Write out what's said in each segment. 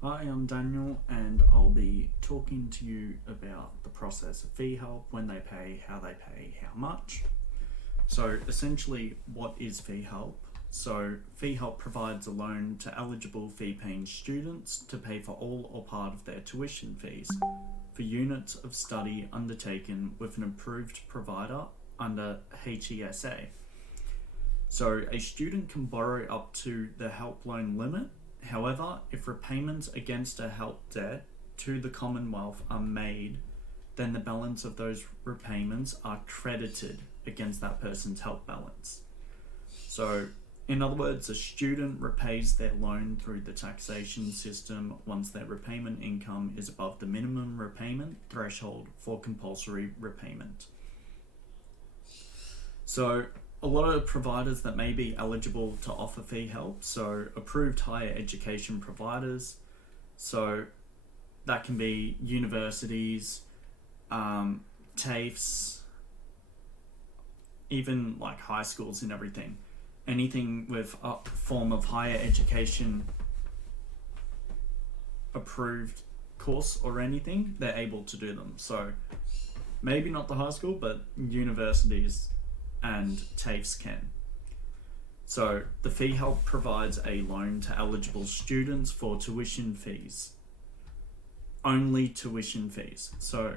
Hi, I'm Daniel, and I'll be talking to you about the process of fee help, when they pay, how much. So, essentially, what is fee help? So, fee help provides a loan to eligible fee paying students to pay for all or part of their tuition fees for units of study undertaken with an approved provider under HESA. So, a student can borrow up to the help loan limit. However, if repayments against a help debt to the Commonwealth are made, then the balance of those repayments are credited against that person's help balance. So, in other words, a student repays their loan through the taxation system once their repayment income is above the minimum repayment threshold for compulsory repayment. So, a lot of providers that may be eligible to offer fee help, so approved higher education providers, so that can be universities, TAFEs, even like high schools and everything. Anything with a form of higher education approved course or anything, they're able to do them. So maybe not the high school, but universities and TAFEs can. So the fee help provides a loan to eligible students for tuition fees. Only tuition fees. So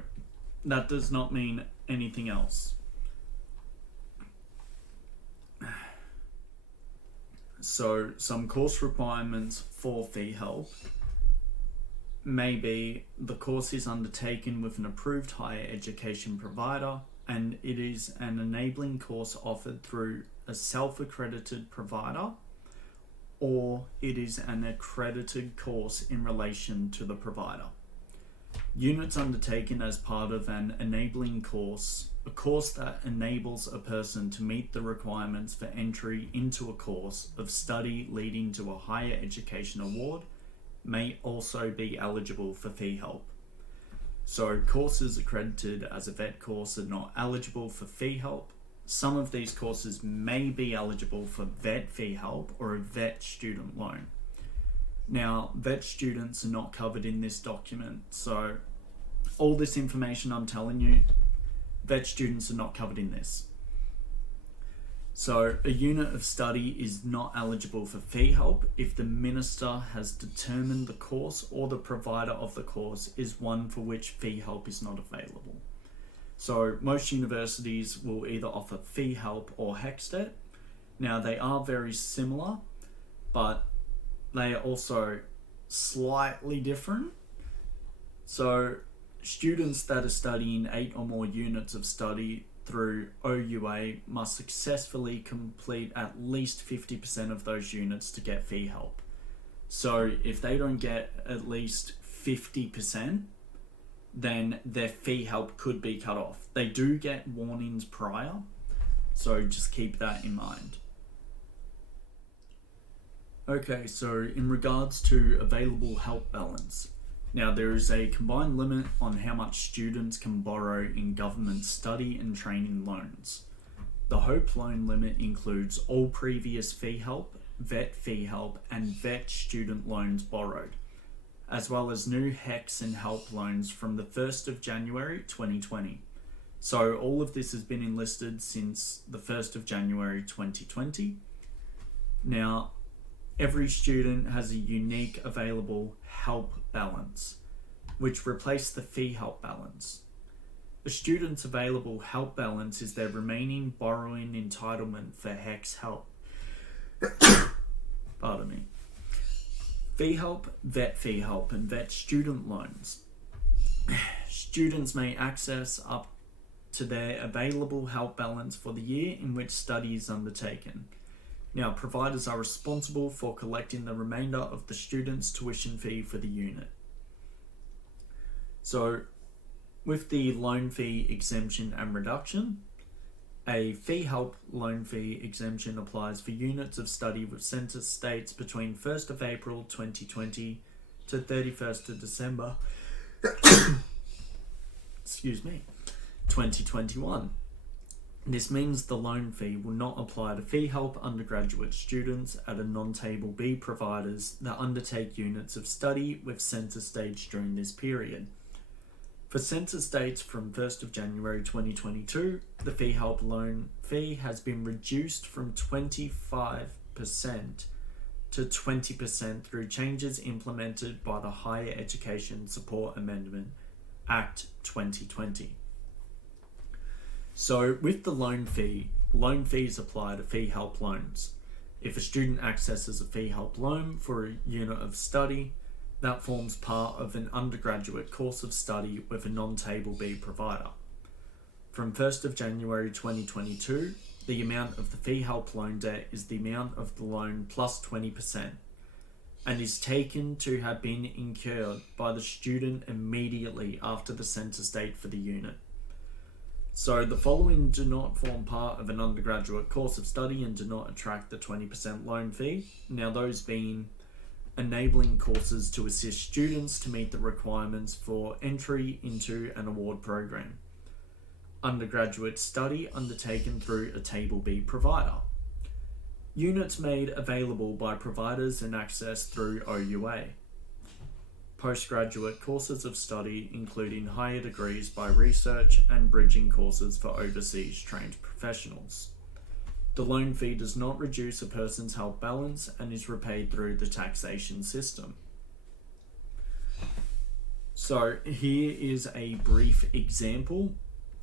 that does not mean anything else. So some course requirements for fee help may be the course is undertaken with an approved higher education provider, and it is an enabling course offered through a self-accredited provider, or it is an accredited course in relation to the provider. Units undertaken as part of an enabling course, a course that enables a person to meet the requirements for entry into a course of study leading to a higher education award, may also be eligible for fee help. So courses accredited as a VET course are not eligible for fee help. Some of these courses may be eligible for VET fee help or a VET student loan. Now, VET students are not covered in this document, so all this information I'm telling you, VET students are not covered in this. So a unit of study is not eligible for fee help if the minister has determined the course or the provider of the course is one for which fee help is not available. So most universities will either offer fee help or HECSTET. Now they are very similar, but they are also slightly different. So students that are studying 8 or more units of study through OUA must successfully complete at least 50% of those units to get fee help. So if they don't get at least 50%, then their fee help could be cut off. They do get warnings prior, so just keep that in mind. Okay, so in regards to available help balance, now there is a combined limit on how much students can borrow in government study and training loans. The HOPE loan limit includes all previous fee help, VET fee help, and VET student loans borrowed, as well as new HECS and HELP loans from the 1st of January 2020. So all of this has been enlisted since the 1st of January 2020. Now, every student has a unique available help balance, which replaced the fee help balance. A student's available help balance is their remaining borrowing entitlement for HECS help. Pardon me. Fee help, VET fee help, and VET student loans. Students may access up to their available help balance for the year in which study is undertaken. Now, providers are responsible for collecting the remainder of the student's tuition fee for the unit. So, with the loan fee exemption and reduction, a fee help loan fee exemption applies for units of study with census states between 1st of April 2020 to 31st of December 2021. This means the loan fee will not apply to fee help undergraduate students at a non-Table B providers that undertake units of study with centre stage during this period. For centre states from 1st of January 2022, the fee help loan fee has been reduced from 25% to 20% through changes implemented by the Higher Education Support Amendment Act 2020. So with the loan fees apply to fee help loans. If a student accesses a fee help loan for a unit of study, that forms part of an undergraduate course of study with a non-Table B provider. From 1st of January 2022, the amount of the fee help loan debt is the amount of the loan plus 20% and is taken to have been incurred by the student immediately after the centre date for the unit. So the following do not form part of an undergraduate course of study and do not attract the 20% loan fee. Now those being enabling courses to assist students to meet the requirements for entry into an award program. Undergraduate study undertaken through a Table B provider. Units made available by providers and accessed through OUA. Postgraduate courses of study including higher degrees by research and bridging courses for overseas trained professionals. The loan fee does not reduce a person's help balance and is repaid through the taxation system. So here is a brief example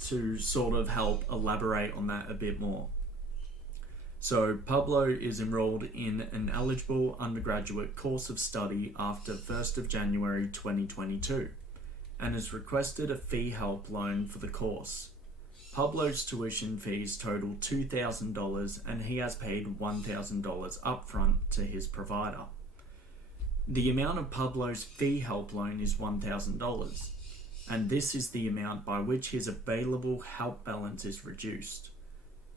to sort of help elaborate on that a bit more. So Pablo is enrolled in an eligible undergraduate course of study after 1st of January 2022 and has requested a fee help loan for the course. Pablo's tuition fees total $2,000 and he has paid $1,000 upfront to his provider. The amount of Pablo's fee help loan is $1,000 and this is the amount by which his available help balance is reduced.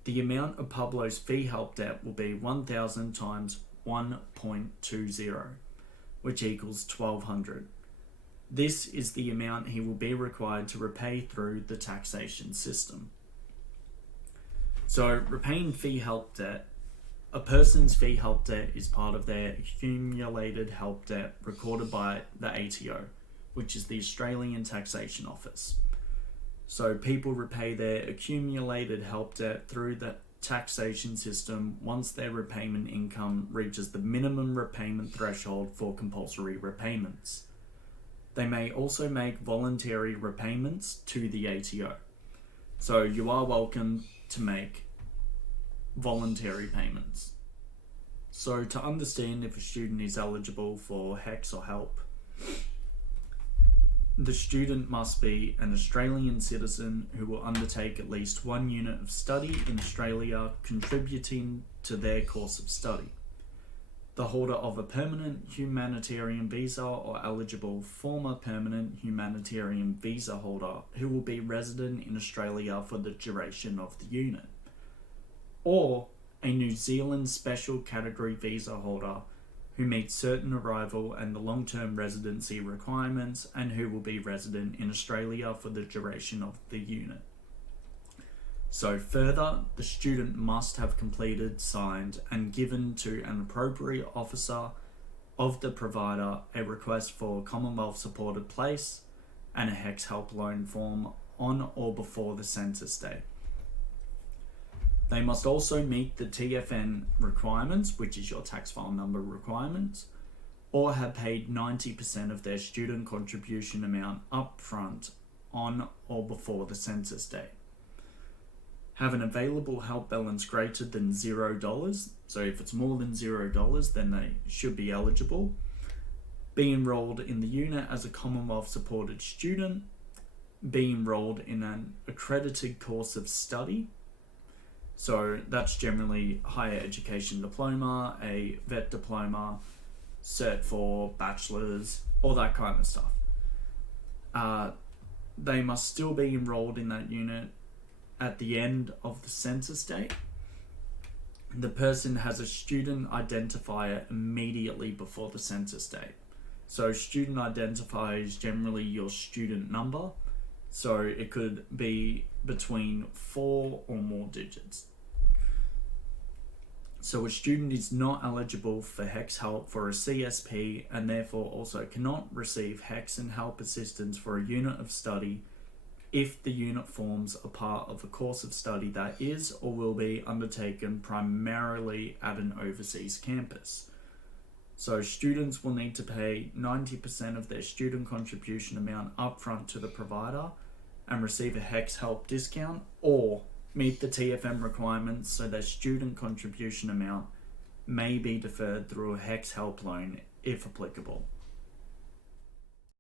The amount of Pablo's fee help debt will be 1,000 times 1.20, which equals 1,200. This is the amount he will be required to repay through the taxation system. So repaying fee help debt, a person's fee help debt is part of their accumulated help debt recorded by the ATO, which is the Australian Taxation Office. So people repay their accumulated help debt through the taxation system once their repayment income reaches the minimum repayment threshold for compulsory repayments. They may also make voluntary repayments to the ATO. So you are welcome to make voluntary payments. So to understand if a student is eligible for HECS or HELP, the student must be an Australian citizen who will undertake at least one unit of study in Australia contributing to their course of study. The holder of a permanent humanitarian visa or eligible former permanent humanitarian visa holder who will be resident in Australia for the duration of the unit. Or a New Zealand special category visa holder who meets certain arrival and the long-term residency requirements and who will be resident in Australia for the duration of the unit. So further, the student must have completed, signed and given to an appropriate officer of the provider a request for Commonwealth supported place and a HECS help loan form on or before the census date. They must also meet the TFN requirements, which is your tax file number requirements, or have paid 90% of their student contribution amount upfront on or before the census date. Have an available help balance greater than $0, so if it's more than $0, then they should be eligible. Be enrolled in the unit as a Commonwealth supported student. Be enrolled in an accredited course of study. So that's generally higher education diploma, a vet diploma, Cert 4, bachelor's, all that kind of stuff. They must still be enrolled in that unit at the end of the census date. The person has a student identifier immediately before the census date. So student identifier is generally your student number, So it could be between 4 or more digits. So a student is not eligible for HECS help for a CSP and therefore also cannot receive HECS and help assistance for a unit of study if the unit forms a part of a course of study that is or will be undertaken primarily at an overseas campus. So students will need to pay 90% of their student contribution amount upfront to the provider and receive a HECS help discount, or meet the TFM requirements so their student contribution amount may be deferred through a HECS help loan if applicable.